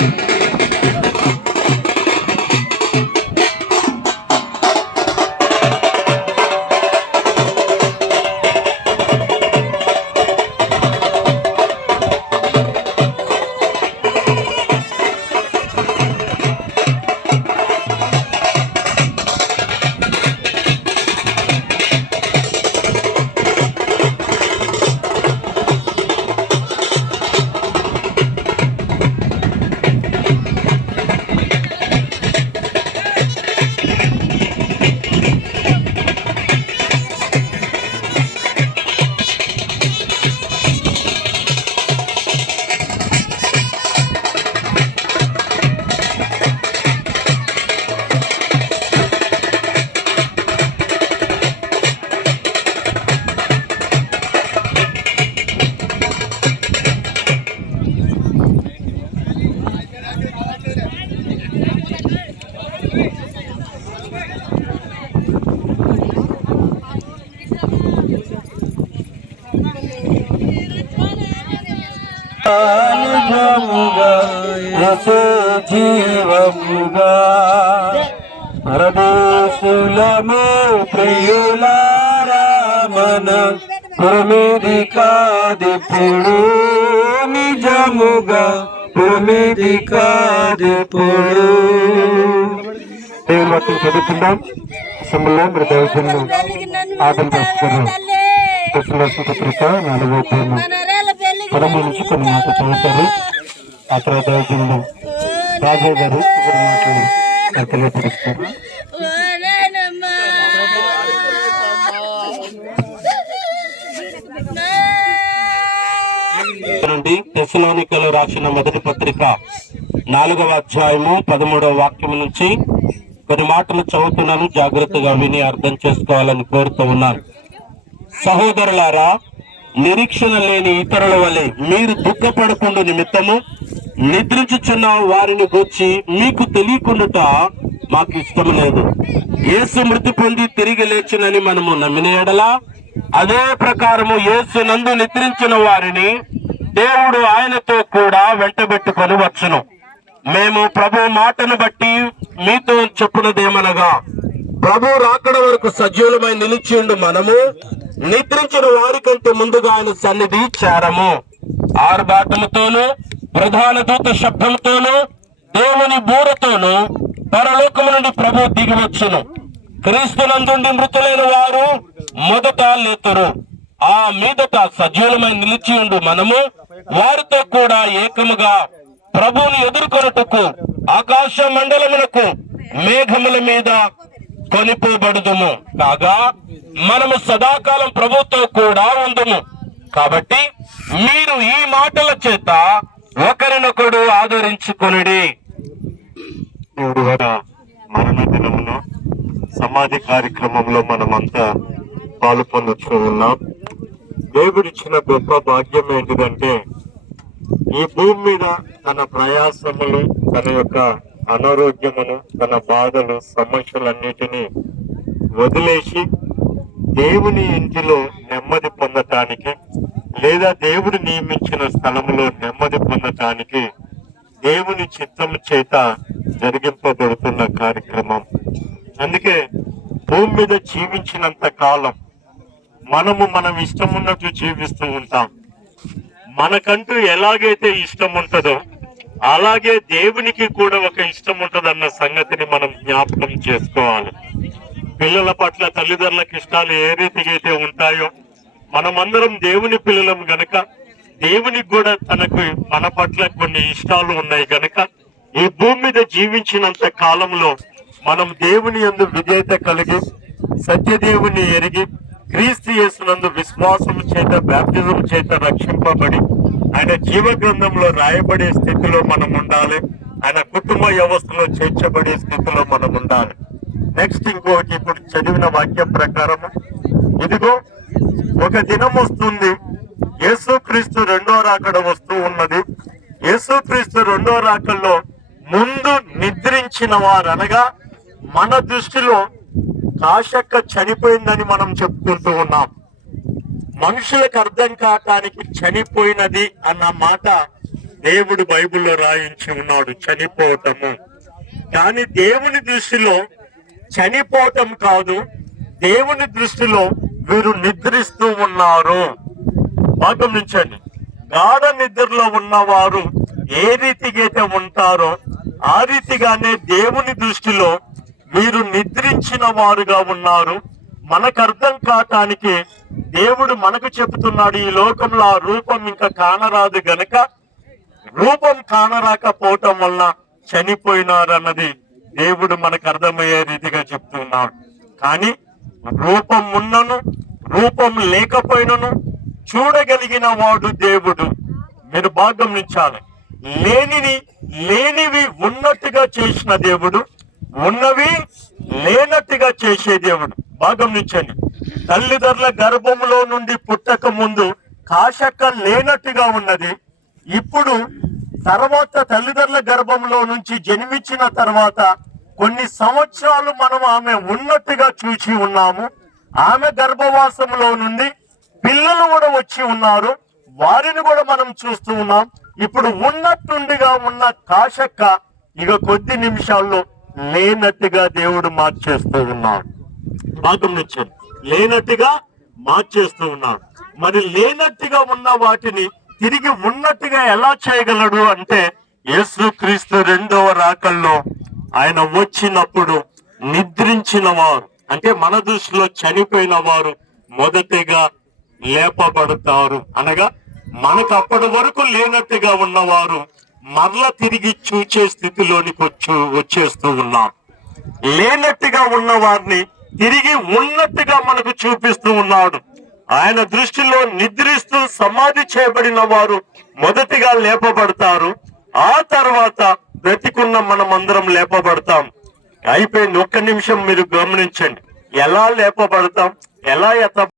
Música అనుభముగా రస జీవముగా. పరదేశులము ప్రియులారా మన ప్రమిది కాదిప్పుడు నిజముగా ప్రమిది కాదిప్పుడు దేవుని వాక్యం చదువుకుందాం. సమయంలో మీరు దైవజనులు ఆదరణ కృష్ణలక్ష్మి పత్రిక నాలుగో ప్రేమ పదమూడు నుంచి కొన్ని మాటలు చదువుతారు. ఆ తర్వాత దైవజనులు రాజా గారు కొన్ని మాటలు తెలియపరుస్తారు. నుండి తెసలోనికలు రాసిన మొదటి పత్రిక నాలుగవ అధ్యాయము పదమూడవ వాక్యం నుంచి కొన్ని మాటలు చదువుతున్నాను జాగ్రత్తగా విని అర్థం చేసుకోవాలని కోరుతూ ఉన్నాను. సహోదరులారా నిరీక్షణ లేని ఇతరుల వలె మీరు దుఃఖపడకుండా నిమిత్తము నిద్రించుచున్న వారిని గూర్చి మీకు తెలియకుండుట మాకు ఇష్టం లేదు. యేసు మృతి పొంది తిరిగి లేచునని మనము నమ్మిన ఎడలా అదే ప్రకారము యేసు నందు నిద్రించిన వారిని దేవుడు ఆయనతో కూడా వెంటబెట్టుకొని వచ్చును. మేము ప్రభు మాటను బట్టి మీతో చెప్పున్నదేమనగా ప్రభు రాకడ వరకు సజీవులమై నిలిచిండు మనము. నిద్రించిన వారికంటే ముందుగా ఆయన సన్నిధి చేరము ఆర్భాటముతోను ప్రధాన దూత శబ్దంతోనూ దేవుని బూరతోనూ పరలోకము నుండి ప్రభు దిగివచ్చును. క్రీస్తునందుండి మృతులైన వారు మొదట లేతురు. ఆ మీదట సజీవులమై నిలిచి ఉండు మనము. వారితో కూడా ఏకముగా ప్రభువుని ఎదుర్కొనుటకు ఆకాశ మండలమునకు మేఘముల మీద కొనిపోబడుదుము కాగా మనము సదాకాలం ప్రభుతో కూడా ఉందుము. కాబట్టి మీరు ఈ మాటల చేత ఒకరినొకడు ఆదరించుకుని మరణ దినమున సమాధి కార్యక్రమంలో మనమంతా పాలు పొందుతూ ఉన్నాం. దేవుడిచ్చిన గొప్ప భాగ్యం ఏంటిదంటే ఈ భూమి మీద తన ప్రయాసములు తన యొక్క అనారోగ్యమును తన బాధలు సమస్యలన్నిటినీ వదిలేసి దేవుని ఇంటిలో నెమ్మది పొందటానికి లేదా దేవుడు నియమించిన స్థలములో నెమ్మది పొందటానికి దేవుని చిత్తం చేత జరిగింపబడుతున్న కార్యక్రమం. అందుకే భూమి మీద జీవించినంత కాలం మనము మనం ఇష్టం ఉన్నట్టు జీవిస్తూ ఉంటాం. మనకంటూ ఎలాగైతే ఇష్టం ఉంటుందో అలాగే దేవునికి కూడా ఒక ఇష్టం ఉంటుందన్న సంగతిని మనం జ్ఞాపకం చేసుకోవాలి. పిల్లల పట్ల తల్లిదండ్రులకు ఇష్టాలు ఏ రీతిగా అయితే ఉంటాయో మనమందరం దేవుని పిల్లలం గనక దేవునికి కూడా తనకు మన పట్ల కొన్ని ఇష్టాలు ఉన్నాయి గనక ఈ భూమి మీద జీవించినంత కాలంలో మనం దేవుని యందు విధేయత కలిగి సత్యదేవుని ఎరిగి క్రీస్తు యేసునందు విశ్వాసం చేత బ్యాప్టిజం చేత రక్షింపబడి ఆయన జీవ గ్రంథంలో రాయబడే స్థితిలో మనం ఉండాలి. ఆయన కుటుంబ వ్యవస్థలో చేర్చబడే స్థితిలో మనం ఉండాలి. నెక్స్ట్ ఇంకొకటి ఇప్పుడు చదివిన వాక్యం ప్రకారం ఇదిగో ఒక దినం వస్తుంది. యేసుక్రీస్తు రెండో రాకడ వస్తూ ఉన్నది. యేసుక్రీస్తు రెండో రాకల్లో ముందు నిద్రించిన వారు అనగా మన దృష్టిలో కాశక్క చనిపోయిందని మనం చెప్పుకుంటూ ఉన్నాం. మనుషులకు అర్థం కావటానికి చనిపోయినది అన్న మాట దేవుడు బైబిల్లో రాయించి ఉన్నాడు చనిపోవటము. కానీ దేవుని దృష్టిలో చనిపోవటం కాదు దేవుని దృష్టిలో వీరు నిద్రిస్తూ ఉన్నారు. గమనించండి గాఢ నిద్రలో ఉన్నవారు ఏ రీతిగా ఉంటారో ఆ రీతిగానే దేవుని దృష్టిలో వీరు నిద్రించిన వారుగా ఉన్నారు. మనకు అర్థం కాటానికి దేవుడు మనకు చెబుతున్నాడు ఈ లోకంలో ఆ రూపం ఇంకా కానరాదు గనక రూపం కానరాకపోవటం వల్ల చనిపోయినారన్నది దేవుడు మనకు అర్థమయ్యే రీతిగా చెప్తున్నాడు. కానీ రూపం ఉన్నను రూపం లేకపోయినను చూడగలిగిన వాడు దేవుడు. మీరు బాగా గమనించాలి లేనిని లేనివి ఉన్నట్టుగా చేసిన దేవుడు ఉన్నవి లేనట్టుగా చేసే దేవుడు. భాగం గమనించండి తల్లిదండ్రుల గర్భంలో నుండి పుట్టక ముందు కాశక్క లేనట్టుగా ఉన్నది. ఇప్పుడు తర్వాత తల్లిదండ్రుల గర్భంలో నుంచి జన్మించిన తర్వాత కొన్ని సంవత్సరాలు మనం ఆమె ఉన్నట్టుగా చూచి ఉన్నాము. ఆమె గర్భవాసంలో నుండి పిల్లలు కూడా వచ్చి ఉన్నారు. వారిని కూడా మనం చూస్తూ ఉన్నాం. ఇప్పుడు ఉన్నట్టుండిగా ఉన్న కాశక్క ఇక కొద్ది నిమిషాల్లో లేనట్టుగా దేవుడు మార్చేస్తూ ఉన్నాడు. బాగా గమనించండి లేనట్టుగా మార్చేస్తూ ఉన్నాడు. మరి లేనట్టుగా ఉన్న వాటిని తిరిగి ఉన్నట్టుగా ఎలా చేయగలడు అంటే యేసు క్రీస్తు రెండవ రాకల్లో ఆయన వచ్చినప్పుడు నిద్రించిన వారు అంటే మన దృష్టిలో చనిపోయిన వారు మొదటిగా లేపబడతారు. అనగా మనకు అప్పటి వరకు లేనట్టుగా ఉన్నవారు మరల తిరిగి చూచే స్థితిలోనికి వచ్చు వచ్చేస్తూ ఉన్నాం లేనట్టుగా ఉన్న వారిని తిరిగి ఉన్నట్టుగా మనకు చూపిస్తూ ఉన్నాడు. ఆయన దృష్టిలో నిద్రిస్తూ సమాధి చేయబడిన వారు మొదటిగా లేపబడతారు. ఆ తర్వాత బ్రతికున్న మనమందరం లేపబడతాం. అయిపోయింది ఒక్క నిమిషం మీరు గమనించండి. ఎలా లేపబడతాం? ఎలా ఎత్త